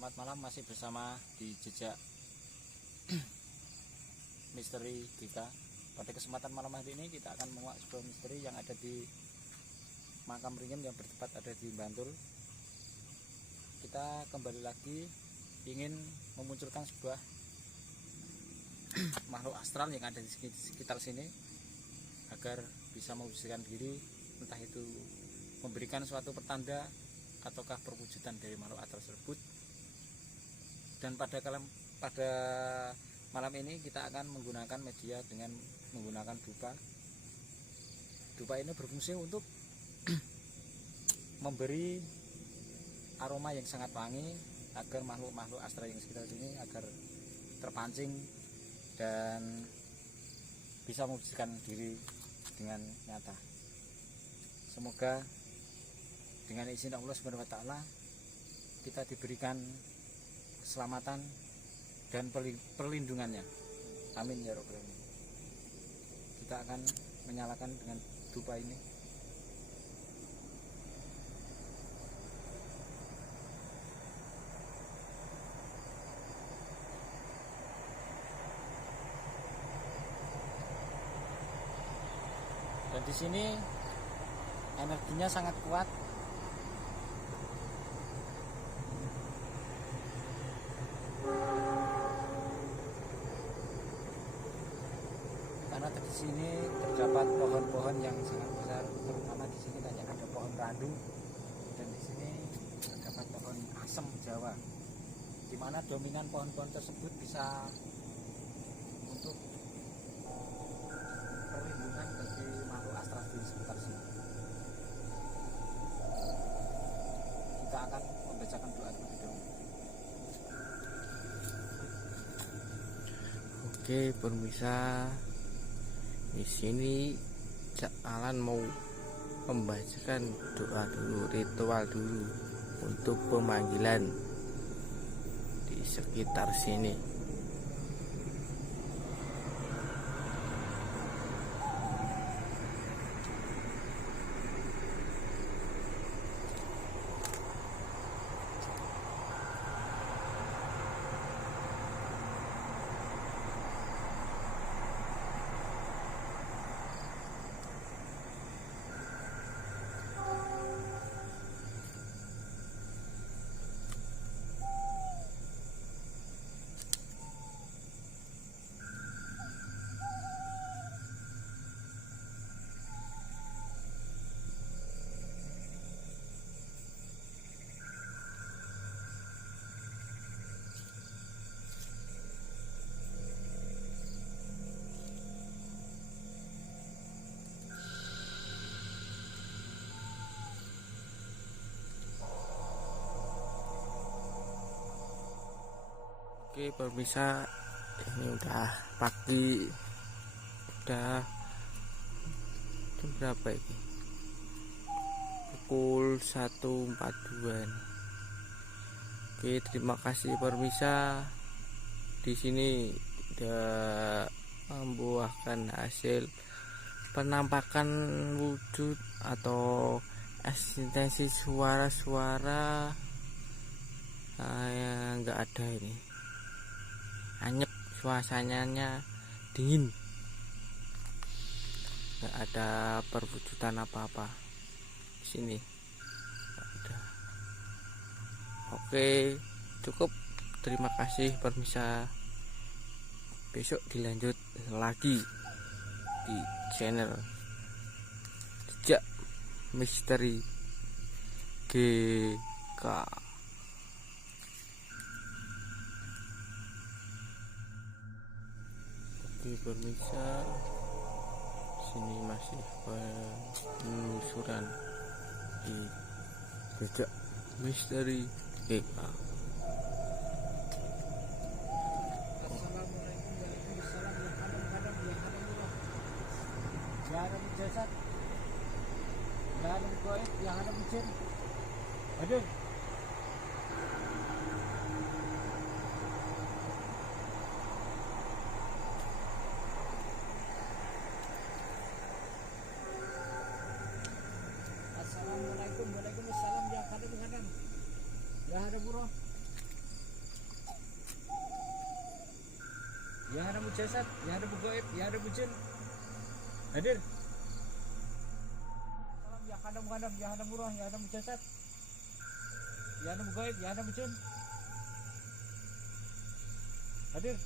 Selamat malam, masih bersama di Jejak Misteri kita. Pada kesempatan malam hari ini kita akan menguak sebuah misteri yang ada di makam Ringin yang bertempat ada di Bantul. Kita kembali lagi ingin memunculkan sebuah makhluk astral yang ada di sekitar sini agar bisa mewujudkan diri, entah itu memberikan suatu pertanda ataukah perwujudan dari makhluk astral tersebut. Dan pada malam ini kita akan menggunakan media dengan menggunakan dupa. Dupa ini berfungsi untuk memberi aroma yang sangat wangi agar makhluk-makhluk astral yang sekitar sini agar terpancing dan bisa mewujudkan diri dengan nyata. Semoga dengan izin Allah Subhanahu wa taala kita diberikan keselamatan dan perlindungannya. Amin ya rabbal alamin. Kita akan menyalakan dengan dupa ini. Dan di sini energinya sangat kuat. Karena di sini terdapat pohon-pohon yang sangat besar, terutama di sini banyak ada pohon randu dan di sini terdapat pohon asem Jawa, di mana dominan pohon-pohon tersebut bisa untuk perlindungan bagi makhluk astral di sekitar sini. Kita akan membacakan doa terlebih dahulu. Oke, pemirsa, di sini Cak Alan mau membacakan doa dulu, ritual dulu untuk pemanggilan di sekitar sini. Oke pemirsa, ini udah pagi, udah jam berapa ini? Pukul 1.42. Oke, terima kasih pemirsa. Di sini udah membuahkan hasil penampakan wujud atau eksistensi suara-suara yang enggak ada ini. Anyep, suasananya dingin, nggak ada perwujudan apa-apa di sini. Ada. Oke, cukup. Terima kasih pemirsa. Besok dilanjut lagi di channel Jejak Misteri GK. Oke pemirsa, sini masih penelusuran di Jejak Misteri GK. Assalamualaikum warahmatullahi wabarakatuh. Ya ada jasad, ya ada goib, ya ada jin. Aduh. Assalamualaikum, waalaikumsalam, ya ada menghadap. Ya ada buruh. ya hadamu jasad, ya hadamu gaib, ya hadamu jin. Hadir. Salam ya hadamu hadam, ya hadamu roh, ya hadamu jasad, ya hadamu gaib, ya hadamu jin. Hadir.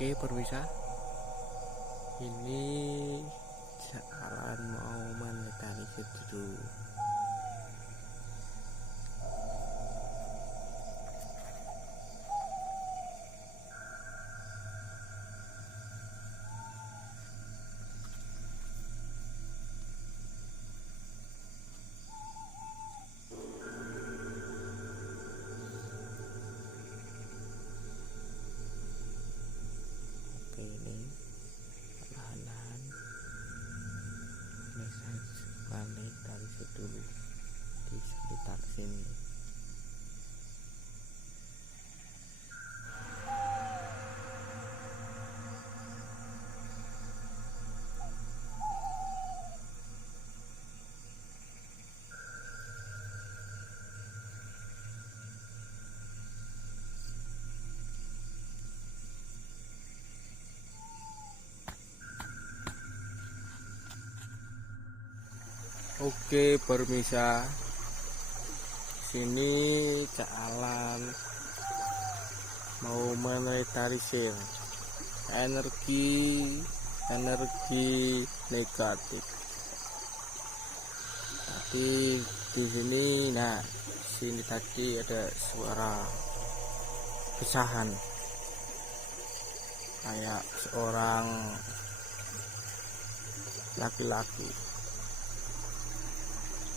Oke pemirsa, ini jalan mau menetalisir dulu. Oke, ini perlahan-lahan balik dari situ di sekitar sini. Oke pemirsa, sini jalan mau menetalisir energi negatif. Tapi di sini, nah sini tadi ada suara pecahan kayak seorang laki-laki.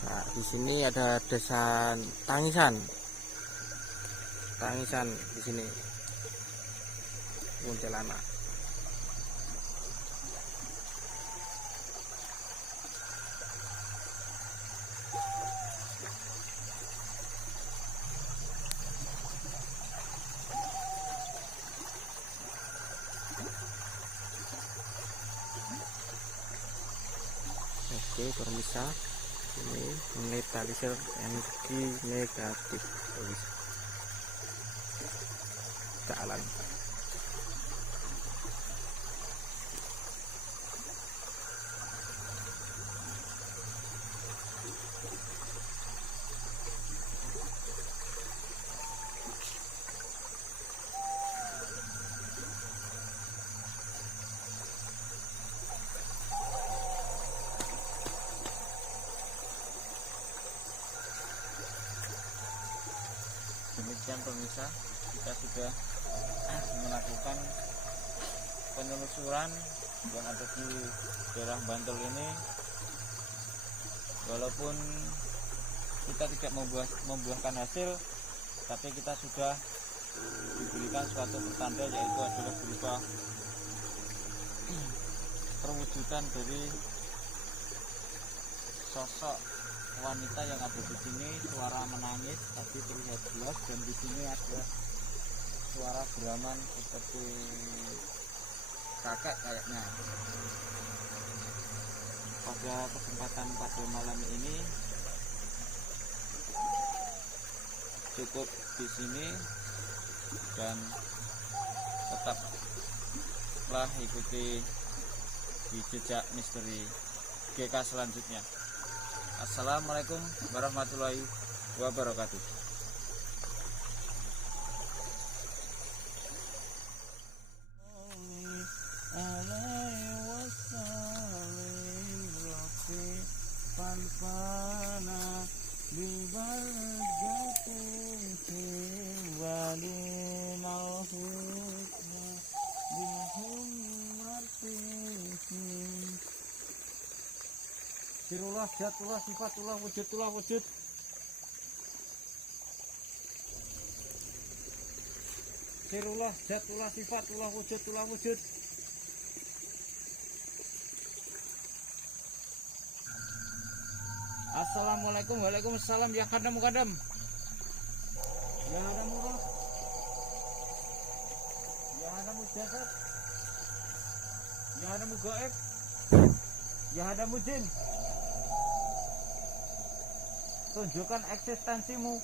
Nah, di sini ada desain tangisan di sini, kuntilanak. Oke pemirsa, ini menetalisir energi negatif pemirsa. Jalan. Demikian pemirsa, kita sudah melakukan penelusuran yang ada di daerah Bantul ini. Walaupun kita tidak membuahkan hasil, tapi kita sudah diberikan suatu pertanda, yaitu adalah berupa perwujudan dari sosok wanita yang ada di sini. Suara menangis tadi terlihat jelas, dan di sini ada suara geraman seperti kakek kayaknya. Pada kesempatan pada malam ini cukup di sini, dan tetaplah ikuti di jejak misteri GK selanjutnya. Assalamualaikum warahmatullahi wabarakatuh. bilbalagati walinahu bilhum martihim sirullah jatullah sifatullah wujudullah wujud sirullah jatullah sifatullah wujudullah wujud. Assalamualaikum waalaikumsalam ya kadam kadam ya hadamu roh ya hadamu jasad ya hadamu gaib ya hadamu jin, tunjukkan eksistensimu.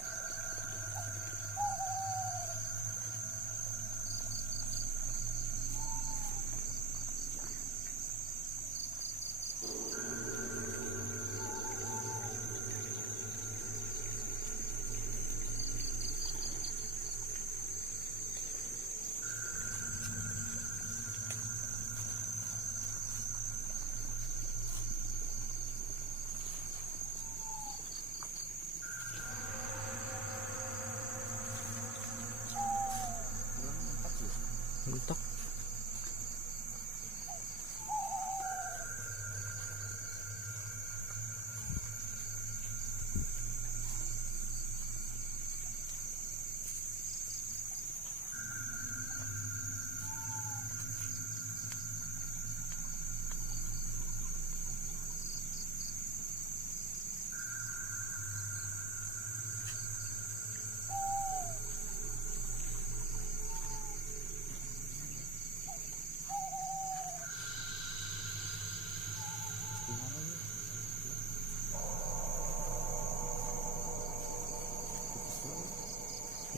Mentok.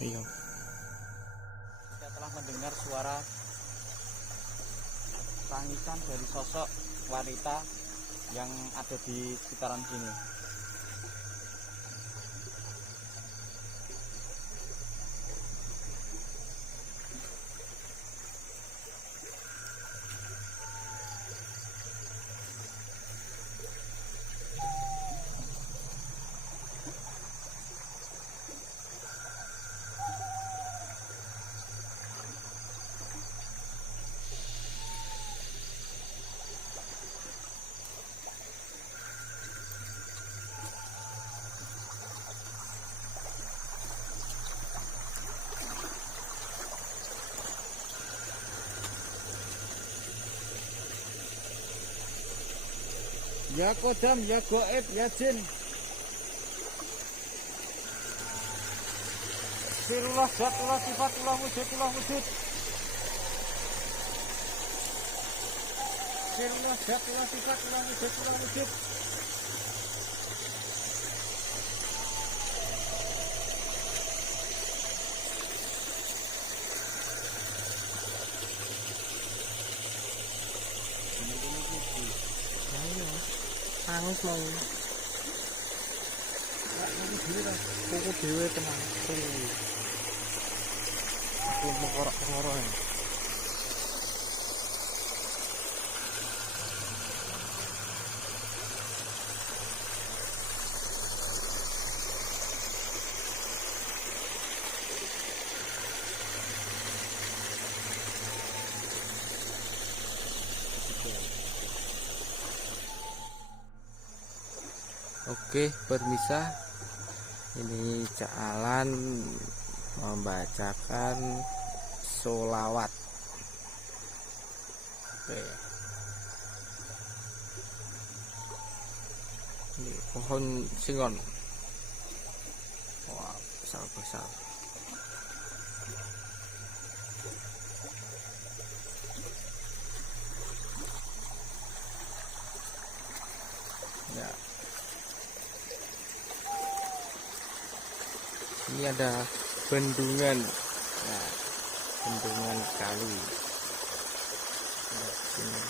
Iya. Saya telah mendengar suara tangisan dari sosok wanita yang ada di sekitaran sini. Ya kodam, ya goib, ya jin. Sirullah, zatullah, sifatullah, wujudullah, wujud. Sirullah, zatullah, sifatullah, wujudullah, wujud. Nangis mau. Kuku dhewe tenan. Aku mengorok-ngorok. Oke, permisa. Ini Cak Alan membacakan sholawat. Oke. Ini pohon singon. Wah, besar-besar. Ya. Ini ada bendungan, nah, bendungan kali. Nah, sini.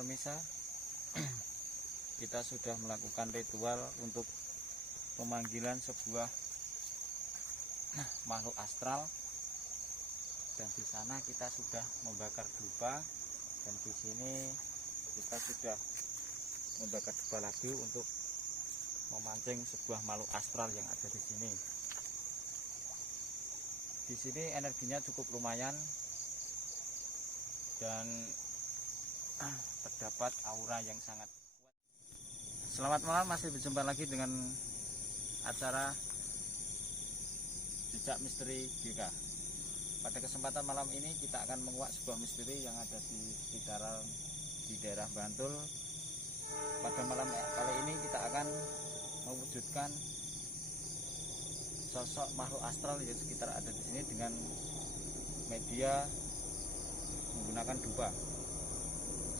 Remisa, kita sudah melakukan ritual untuk pemanggilan sebuah makhluk astral, dan di sana kita sudah membakar dupa, dan di sini kita sudah membakar dupa lagi untuk memancing sebuah makhluk astral yang ada di sini. Di sini energinya cukup lumayan dan terdapat aura yang sangat kuat. Selamat malam, masih berjumpa lagi dengan acara Jejak Misteri GK. Pada kesempatan malam ini kita akan menguak sebuah misteri yang ada di daerah Bantul. Pada malam kali ini kita akan mewujudkan sosok makhluk astral yang sekitar ada di sini dengan media menggunakan dupa.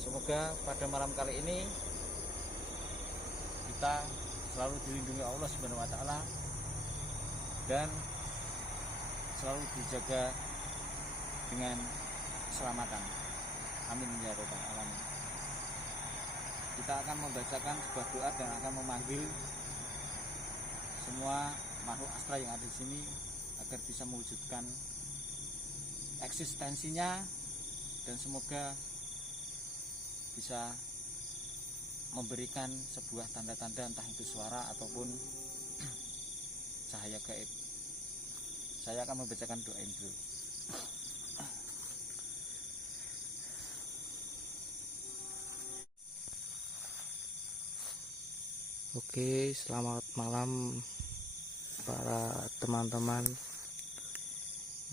Semoga pada malam kali ini kita selalu dilindungi Allah Subhanahu wa taala dan selalu dijaga dengan keselamatan. Amin ya rabbal alamin. Kita akan membacakan sebuah doa dan akan memanggil semua makhluk astral yang ada di sini agar bisa mewujudkan eksistensinya, dan semoga bisa memberikan sebuah tanda-tanda, entah itu suara ataupun cahaya gaib. Saya akan membacakan doa ini dulu. Oke, selamat malam para teman-teman.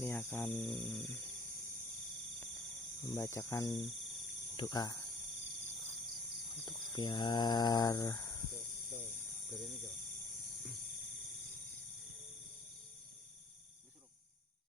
Ini akan membacakan doa untuk biar